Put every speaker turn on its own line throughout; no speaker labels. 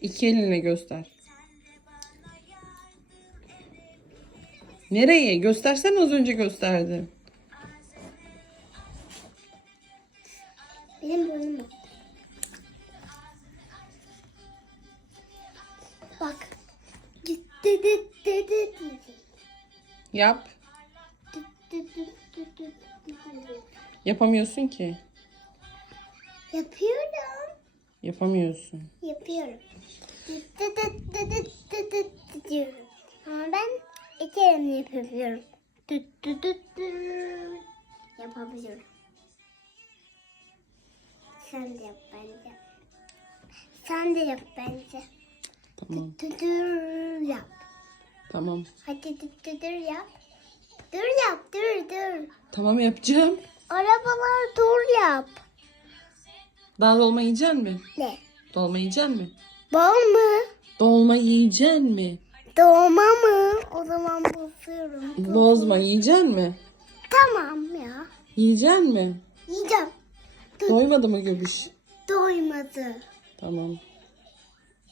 İki eline göster. Nereye? Göstersen az önce gösterdin.
Benim boynum Bak. Gitti dit dit
Yap. Yapamıyorsun ki.
Yapıyorum.
Yapamıyorsun.
Yapıyorum. Dıt dıt dıt dıt dıt dıt dıt diyorum. Ama ben iki elimle yapabiliyorum. Dıt dıt dıt dıt. Yapabiliyorum. Sen de yap bence. Sen de yap bence.
Tamam.
Dıt dıt dıt yap.
Tamam.
Hadi dıt yap. Dur yap dur dur.
Tamam yapacağım.
Arabalar dur yap.
Daha dolma yiyecek mi?
Ne?
Dolma yiyecek mi?
Bal mı?
Dolma yiyecek mi?
Doğma mı? O zaman bozuyorum.
Bozma yiyecek mi?
Tamam ya.
Yiyecek mi?
Yiyeceğim.
Doymadı mı göbüş?
Doymadı.
Tamam.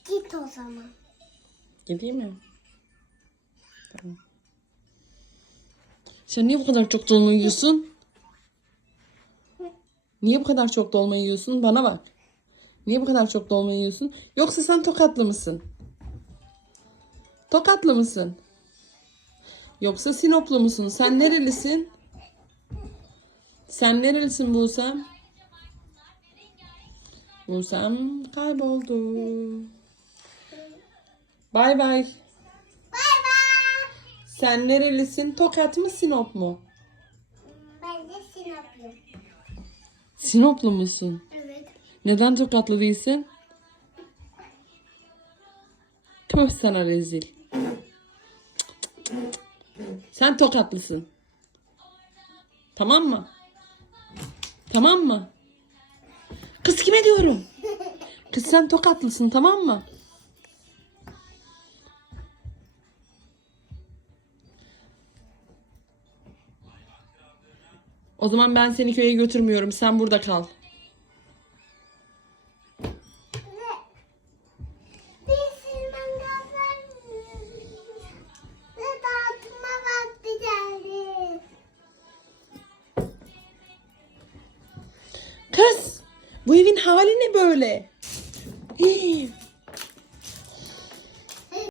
Git o zaman.
Gideyim mi? Tamam. Sen niye bu kadar çok dolma yiyorsun? Niye bu kadar çok dolma yiyorsun? Bana bak. Niye bu kadar çok dolma yiyorsun? Yoksa sen tokatlı mısın? Tokatlı mısın? Yoksa Sinoplu musun? Sen nerelisin? Sen nerelisin Buse'm? Buse'm kayboldu. Bay bay.
Bay bay.
Sen nerelisin? Tokat mı Sinop mu?
Ben de Sinopluyum.
Sinoplu musun?
Evet.
Neden Tokatlı değilsin? Tüh sana rezil. Sen Tokatlısın. Tamam mı? Tamam mı? Kız kime diyorum? Kız sen Tokatlısın tamam mı? O zaman ben seni köye götürmüyorum. Sen burada kal. Kız, bu evin hali ne böyle?